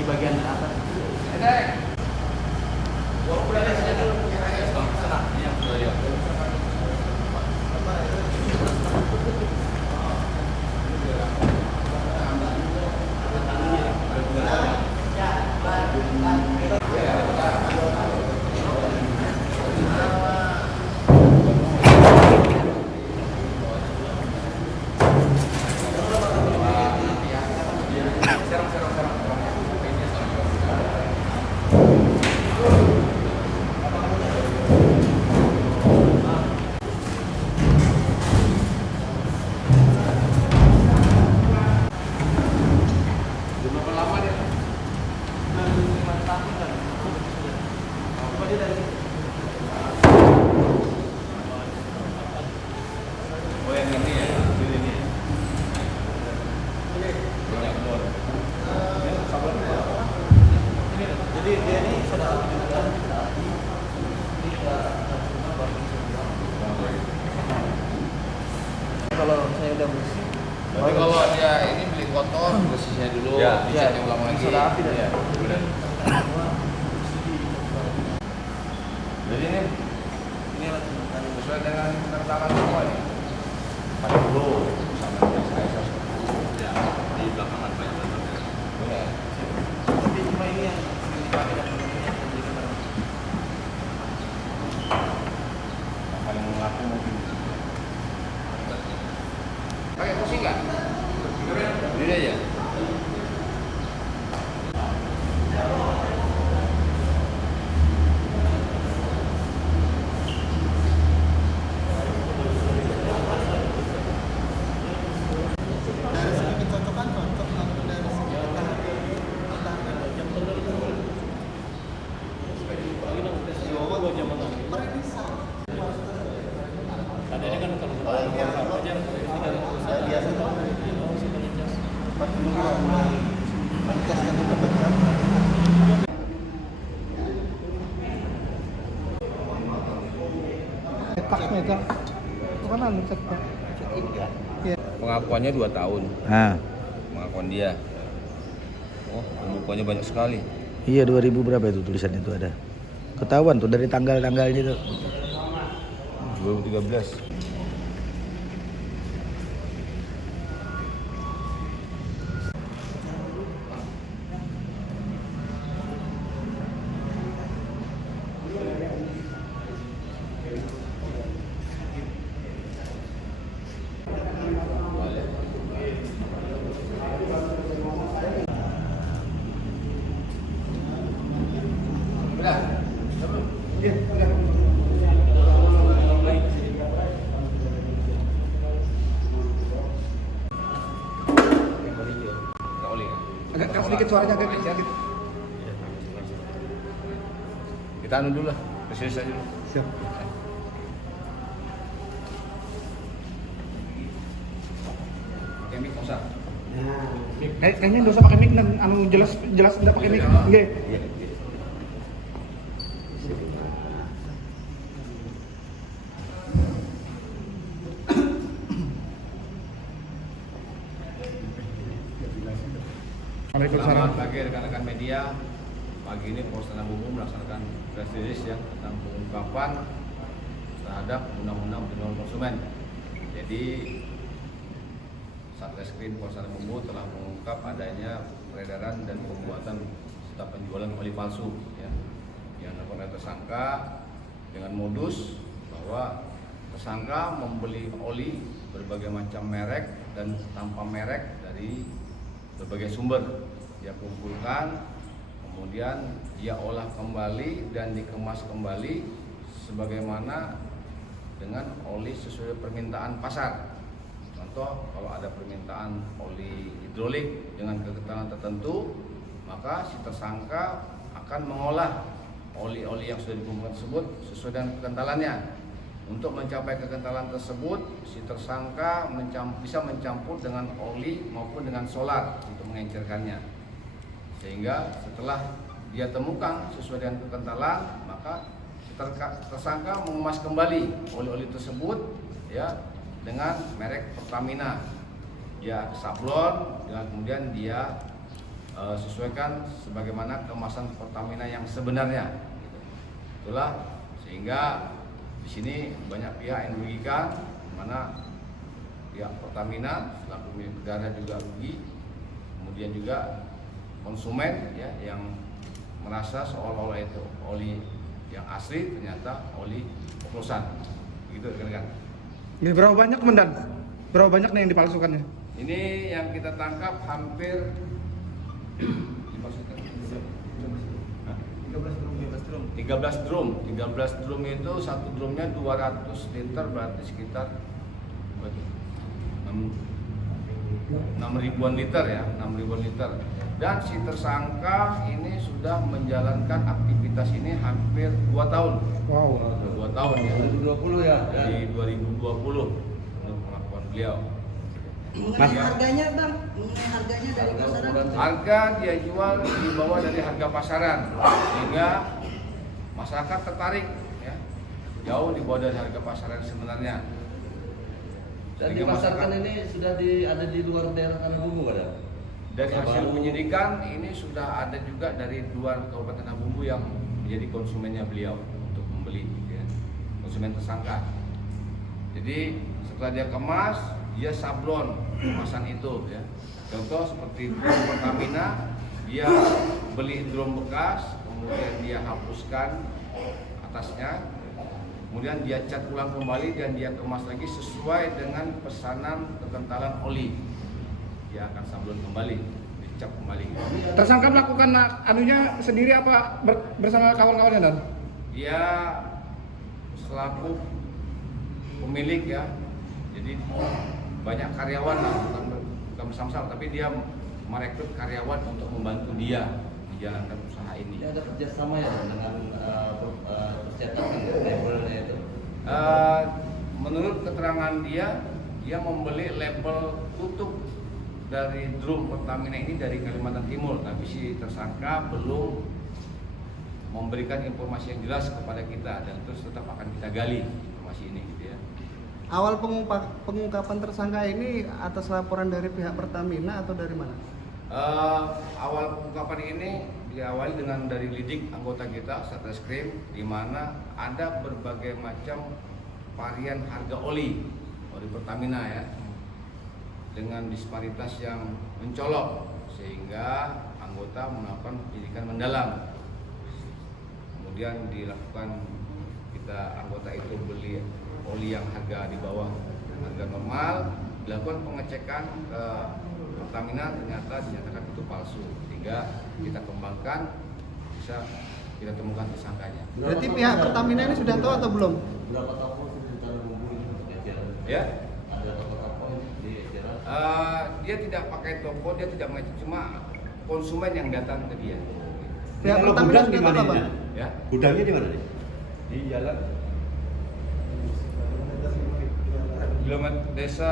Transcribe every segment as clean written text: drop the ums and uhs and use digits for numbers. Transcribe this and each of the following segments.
di bagian atas. Jadi dia ini sudah kalau saya udah bersih. Tapi kalau dia ini beli kotor, bersihnya dulu, dicat yang ulang lagi. Sudah api ya. Benar. Jadi ini sesuai dengan keterangan semua ini. 40 sama dengan saya. Ya, di belakangan banyak banget. Benar. Tapi cuma ini yang dipakai dan mengenai Yang paling mengaku mungkin. Pakai kursi nggak? Ini aja. Pengakuannya 2 tahun. Pengakuan dia. Oh, pembukuannya banyak sekali. Iya, 2000 berapa itu tulisan itu ada. Ketahuan tuh dari tanggal-tanggalnya itu. 2013. agak sedikit suaranya agak sedikit. Kita anu dulu lah, proses aja dulu. Siap. Pakai mic nggak usah. Kayaknya nggak usah pakai mic dan anu jelas nggak pakai mic. Nggih. Selamat pagi rekan-rekan media. Pagi ini Polres Tanah Bumbu melaksanakan press release ya tentang pengungkapan terhadap Undang-Undang Perlindungan Konsumen. Jadi Satreskrim Polres Tanah Bumbu telah mengungkap adanya peredaran dan pembuatan serta penjualan oli palsu ya, yang dilakukan oleh tersangka dengan modus bahwa tersangka membeli oli berbagai macam merek dan tanpa merek dari berbagai sumber. Dia kumpulkan, kemudian dia olah kembali dan dikemas kembali sebagaimana dengan oli sesuai permintaan pasar. Contoh, kalau ada permintaan oli hidrolik dengan kekentalan tertentu, maka si tersangka akan mengolah oli-oli yang sudah dikumpulkan tersebut sesuai dengan kekentalannya. Untuk mencapai kekentalan tersebut, si tersangka bisa mencampur dengan oli maupun dengan solar untuk mengencerkannya. Sehingga setelah dia temukan sesuai dengan kekentalan, maka si tersangka mengemas kembali oli-oli tersebut ya dengan merek Pertamina. Dia sablon, dengan kemudian dia sesuaikan sebagaimana kemasan Pertamina yang sebenarnya. Itulah sehingga di sini banyak pihak yang dirugikan, mana pihak Pertamina selaku milik negara juga rugi, kemudian juga konsumen ya yang merasa seolah-olah itu oli yang asli ternyata oli oplosan, gitu kan? Ini berapa banyak Komandan? Berapa banyak nih yang dipalsukannya? Ini yang kita tangkap hampir 13 drum itu satu drumnya 200 liter berarti sekitar 6 ribuan liter ya, 6 ribuan liter. Dan si tersangka ini sudah menjalankan aktivitas ini hampir 2 tahun. Wow. 2 tahun ya. 2020 ya. Dari 2020 untuk pengakuan beliau. Mengenai harganya bang, mengenai harganya dari pasaran. Harga dia jual di bawah dari harga pasaran, sehingga masyarakat tertarik ya, jauh di bawah dari harga pasaran sebenarnya. Dan Sehingga dipasarkan masyarakat- ini sudah ada di luar daerah Tanahbumbu ada? Dari hasil penyidikan ini sudah ada juga dari luar Kabupaten Tanahbumbu yang menjadi konsumennya beliau untuk membeli ya, konsumen tersangka. Jadi setelah dia kemas, dia sablon kemasan itu ya. Contoh seperti drum Pertamina, dia beli drum bekas, kemudian dia hapuskan atasnya, kemudian dia cat ulang kembali dan dia kemas lagi sesuai dengan pesanan kekentalan oli. Dia akan sablon kembali, dicap kembali. Tersangka melakukan anunya sendiri apa bersama kawan-kawannya Dan? Dia selaku pemilik ya, jadi banyak karyawan lah, bukan bersama-sama, tapi dia merekrut karyawan untuk membantu dia menjalankan usaha ini. Ini ada kerjasama ya dengan percetakan labelnya itu. Menurut keterangan dia membeli label tutup dari drum Pertamina ini dari Kalimantan Timur, tapi si tersangka belum memberikan informasi yang jelas kepada kita dan terus tetap akan kita gali informasi ini gitu ya. Awal pengungkapan tersangka ini atas laporan dari pihak Pertamina atau dari mana? Awal pengungkapan ini diawali dengan dari lidik anggota kita Satreskrim, di mana ada berbagai macam varian harga oli Pertamina ya, dengan disparitas yang mencolok, sehingga anggota melakukan penyidikan mendalam. Kemudian dilakukan, anggota itu beli oli yang harga di bawah harga normal, dilakukan pengecekan ke Pertamina, ternyata dinyatakan itu palsu, sehingga kita kembangkan, bisa kita temukan tersangkanya. Berarti pihak Pertamina ini sudah tahu atau belum? Berapa toko sih di Tanahbumbu ini untuk eceran? Ya, Ada toko-toko di eceran? dia tidak pakai toko, dia tidak mengecek, cuma konsumen yang datang ke dia. Pihak Kalau Pertamina gudang sudah di tahu mana apa? ini? Ya, Gudangnya di mana nih? di jalan kilometer desa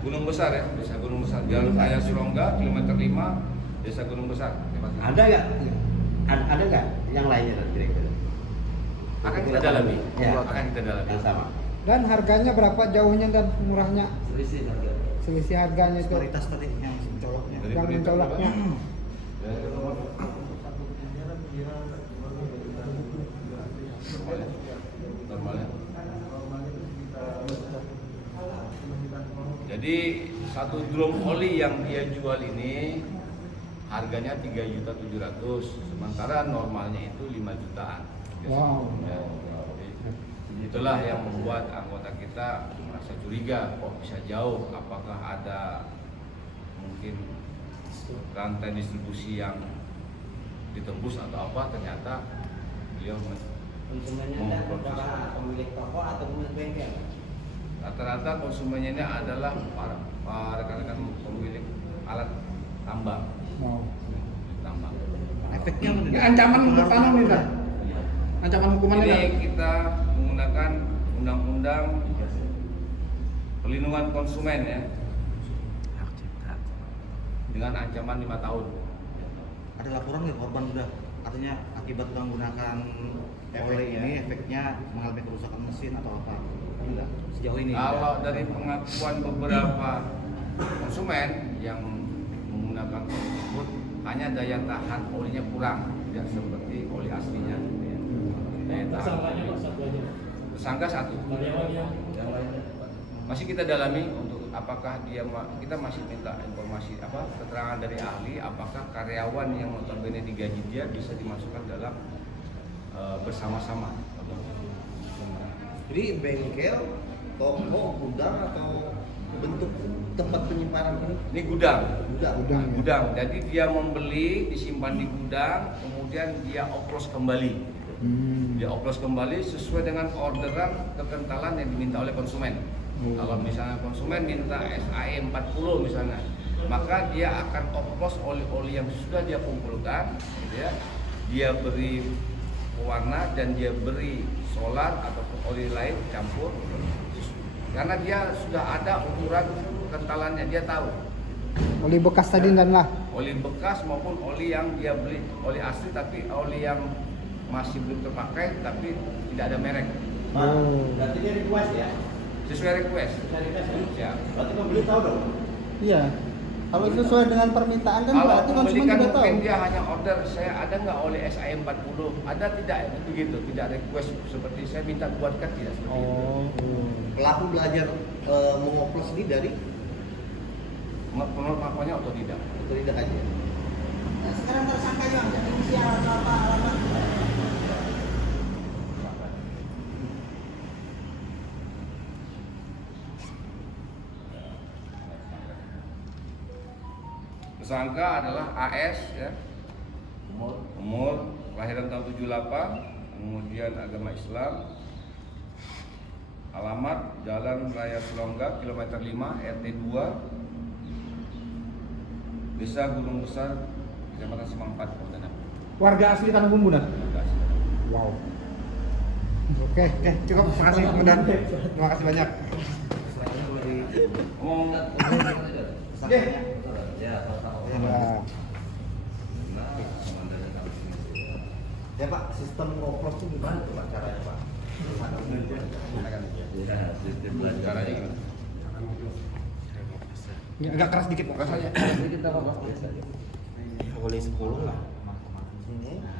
Gunung Besar ya, desa Gunung Besar, Jalan Raya Surongga, kilometer 5, desa Gunung Besar. Ada nggak? Ada nggak yang lainnya dan kira-kira? Akan kita dalami, Ya. akan kita dalami. Yang sama. Dan harganya berapa jauhnya dan murahnya? Selisih harga. Selisih harganya itu Disparitas tadi yang mencoloknya. Dari yang berita mencoloknya. berapa? Normal ya. Jadi satu drum oli yang dia jual ini harganya 3.700.000, sementara normalnya itu 5 jutaan. Wow. Ya, jadi itulah yang membuat anggota kita merasa curiga, kok bisa jauh, apakah ada mungkin rantai distribusi yang ditembus atau apa. Ternyata beliau Konsumennya adalah pemilik toko atau pemilik bengkel? rata-rata konsumennya ini adalah para rekan-rekan pemilik alat tambang. Wow. Tambang. Efeknya Ini ancaman apa nih Dan? Ancaman hukumannya Dan? Ini kita menggunakan undang-undang perlindungan konsumen ya, dengan ancaman 5 tahun. Ada laporan nggak korban sudah? Artinya akibat menggunakan oli Efeknya. ini efeknya mengalami kerusakan mesin atau apa? Enggak. Sejauh ini Kalau enggak. dari pengakuan beberapa konsumen yang menggunakan menggunakan oli tersebut hanya daya tahan olinya kurang, tidak seperti oli aslinya. Ya. Daya tahan. Tersangka satu. Yang lainnya Masih kita dalami untuk apakah kita masih minta informasi keterangan dari ahli apakah karyawan yang notabene digaji dia bisa dimasukkan dalam bersama-sama. Jadi bengkel, toko, gudang atau bentuk tempat penyimpanan ini? Ini gudang. Gudang. Gudang. Jadi dia membeli, disimpan di gudang, kemudian dia oplos kembali. Dia oplos kembali sesuai dengan orderan kekentalan yang diminta oleh konsumen. Kalau misalnya konsumen minta SAE 40 misalnya, maka dia akan oplos oli-oli yang sudah dia kumpulkan, gitu ya. Dia beri pewarna dan dia beri solar ataupun oli lain campur, karena dia sudah ada ukuran kentalannya, dia tahu. Oli bekas tadi dan lah. Oli bekas maupun oli yang dia beli, oli asli tapi oli yang masih belum terpakai tapi tidak ada merek. Berarti dia request ya? Sesuai request. Ya. Berarti pembeli tahu dong? Iya. Kalau sesuai dengan permintaan kan Kalau berarti pembeli konsumen kan juga tahu. mungkin dia hanya order, saya ada nggak oleh SAE 40? Ada tidak? Begitu, tidak request seperti saya minta buatkan, tidak seperti itu. Pelaku belajar mengoplos ini dari Pengakuannya otodidak. otodidak aja. Nah, sekarang tersangka yang inisial atau apa alamat? Tersangka adalah AS ya. Umur kelahiran tahun 78, kemudian agama Islam. Alamat Jalan Raya Selongga, kilometer 5, RT 2, Desa Gunung Besar, Kecamatan Semangpat, Pontianak. Warga asli Tanah Bumbu, Nak? Wow. Oke, cukup. Makasih, Komandan. Terima kasih banyak. Ngomong ya, tahu-tahu. Ya Pak, sistem ngoplos itu gimana tuh Pak caranya Pak? Ya, sistem belajar. caranya gimana? Ini agak keras dikit, Pak. Rasanya. Kita apa? Oli 10 lah.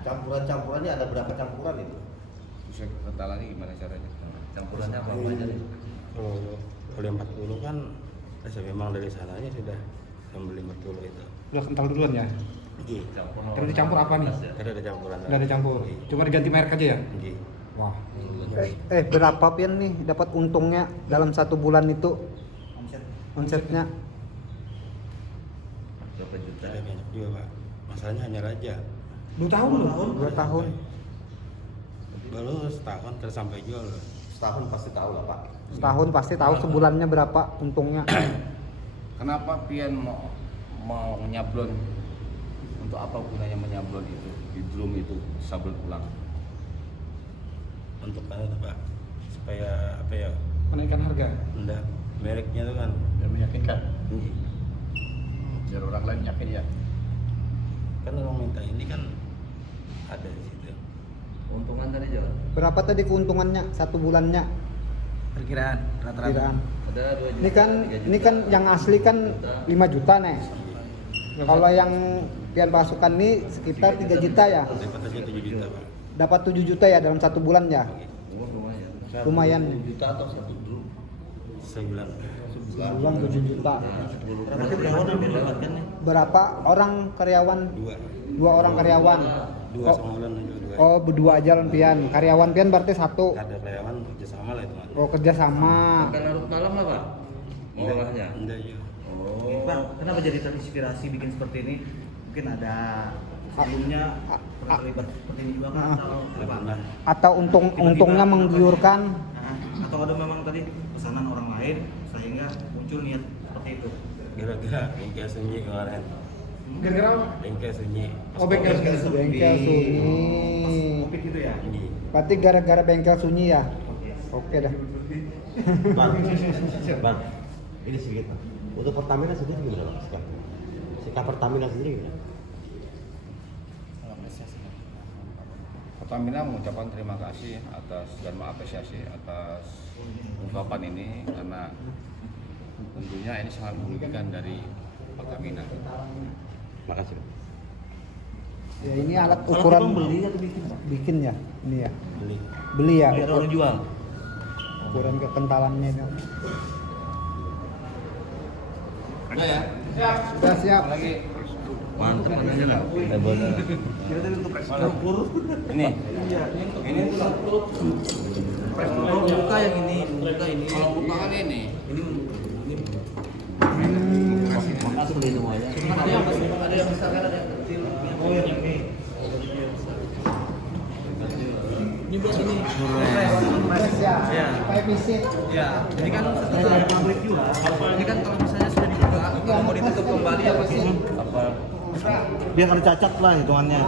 Campuran-campurannya ada berapa campuran itu? Bisa kentalannya gimana caranya? Campurannya apa aja nih? Kalau oli 40 kan memang dari sananya sudah membeli 40 itu. Udah kental duluan ya? Iya. Terus dicampur apa nih? Ada campuran. Udah ada campur. Cuma diganti merek aja ya? Iya. Wah. Berapa pian nih dapat untungnya dalam 1 bulan itu? Omsetnya Berapa juta? Ada banyak juga Pak. Masalahnya hanya raja. 2 tahun loh. 2 tahun. Baru setahun terus sampai jual. Setahun pasti tahu lah Pak. Setahun pasti tahu sebulannya berapa untungnya. Kenapa Pian mau menyablon? Untuk apa gunanya menyablon itu di drum itu sablon ulang? Untuk itu Pak, supaya apa ya? Menaikkan harga. Enggak, mereknya itu kan. Yang meyakinkan. Iya. Biar orang lain yakin ya. Kan orang minta ini kan ada di situ. Untungan tadi jalan. Berapa tadi keuntungannya 1 bulannya? Perkiraan rata-rata. Kiraan. Ada 2 juta. Ini 3 kan juta. yang asli kan 5 juta nih. Kalau yang pian pasukan nih sekitar 3 juta ya. Dapat aja 7 juta Pak. Dapat 7 juta ya dalam 1 bulan ya. Oh, lumayan. Lumayan. 1 juta atau 1 drum? Sebulan. Sebulan 7 juta. Berarti berapa yang dapatkan nih? Berapa orang karyawan? 2. 2 orang karyawan. 2 Oh, sama bulan juga 2. oh berdua aja lan pian. Karyawan pian berarti 1. Ada karyawan kerja sama lah itu Mas. Oh kerja sama. Makan larut malam lah Pak? Mengolahnya? Enggak ya. Oh. Pak, kenapa jadi terinspirasi bikin seperti ini? Mungkin ada sebelumnya pernah terlibat seperti ini juga kan? Atau apa? Atau untungnya menggiurkan. Nah, atau ada memang tadi pesanan orang lain sehingga muncul niat seperti itu? Gara-gara bengkel sunyi kemarin. Gara-gara apa? Bengkel sunyi. Oh, bengkel sunyi. Bengkel sunyi. Covid itu ya? Iya. Berarti gara-gara bengkel sunyi ya. Oke dah. Bang, ini sedikit Pak. Untuk Pertamina sendiri gimana Pak sekarang? Sikap Pertamina sendiri gimana? Pertamina mengucapkan terima kasih atas dan mengapresiasi atas ungkapan ini karena tentunya ini sangat merugikan dari Pertamina. Makasih. Ya ini alat ukuran beli atau bikin? bikin ya. Ini ya. Beli. Beli ya. Biar orang jual. Ukuran kekentalannya itu. Ada ya? Sudah siap. Lagi. Mantap mananya lah. Kita tadi untuk struktur. Ini. Ini Kalau buka yang ini, buka ini. kalau buka kan ini. Ini Makasih beli semuanya. ada yang besar kan, ada yang kecil. Oh yang ini. Ini buat ini. Press ya. Ya. Kayak visit. Ya, ini kan setelah publik juga. Ini kan kalau misalnya sudah dibuka, kalau mau ditutup kembali ya pasti. Apa? Biar ada cacat lah hitungannya.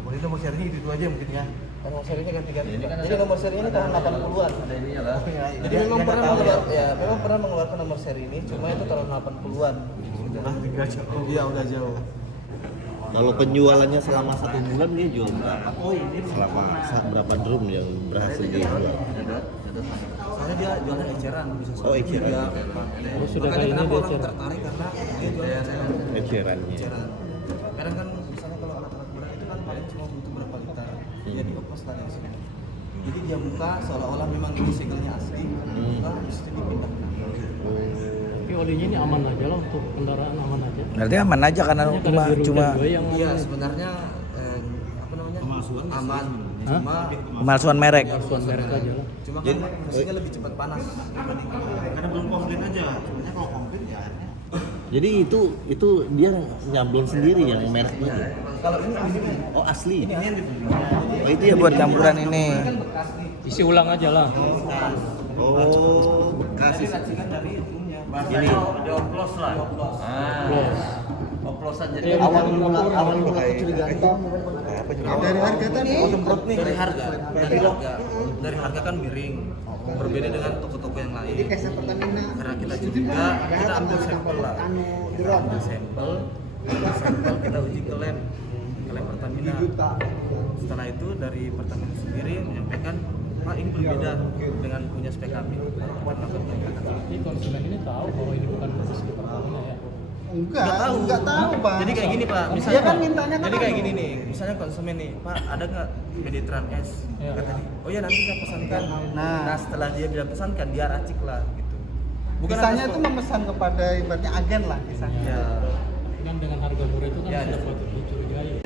Ini nomor serinya itu aja mungkin ya. Kan nomor serinya ganti-ganti. Jadi nomor seri ini tahun 80-an. Ada ininya lah. Jadi memang pernah mengeluarkan nomor seri ini, cuma itu tahun 80-an. Iya, udah jauh. Kalau penjualannya selama 1 bulan dia jual berapa? Oh, ini Selama berapa drum yang berhasil dijual? soalnya dia jualnya eceran bisa Oh, eceran. Oh, sudah kayak ini dia eceran. Tertarik karena dia jualnya eceran. Ecerannya. Eceran. Kadang kan misalnya kalau anak-anak muda itu kan paling cuma butuh berapa liter. Dia dioplos lah dari sini. Jadi dia buka seolah-olah memang ini segelnya asli. Buka habis itu dipindah. Tapi olinya ini aman aja lah untuk kendaraan, aman aja. Berarti aman aja karena cuma Iya, sebenarnya apa namanya? Aman. Hah? Cuma pemalsuan merek. Pemalsuan merek aja lah. cuma kan mesinnya lebih cepat panas dibandingkan karena belum komplit aja. Sebenarnya kalau komplit ya airnya. Jadi itu dia nyablon sendiri yang mereknya. Kalau ini asli. Oh asli. Ini yang dibeli. Oh, itu ya buat campuran ini. Kan bekas nih. Isi ulang aja lah. Oh bekas. Jadi racikan dari itunya. Ini. Dioplos lah. Oplosan jadi Awal mula kecurigaan itu dari harga tadi. Semprot nih dari harga. Dari harga kan miring. Berbeda dengan toko-toko yang lain. Jadi kayak Pertamina. Karena kita juga kita ambil sampel lah. Ambil sampel kita uji ke lab Pertamina. Setelah itu dari Pertamina sendiri menyampaikan, Pak ini berbeda dengan punya spek kami. Jadi konsumen ini tahu bahwa ini bukan khusus di Pertamina ya. Enggak tahu, Pak. Jadi kayak gini Pak, misalnya Dia kan mintanya kan jadi kayak gini nih, misalnya konsumen nih, Pak ada nggak Mediterran S? Iya. Kata dia, oh ya nanti saya pesankan. Nah setelah dia bilang pesankan, dia racik lah gitu. Kisahnya itu memesan kepada ibaratnya agen lah kisahnya. Ya. Kan dengan harga murah itu kan Ya, sudah ya. patut dicurigai.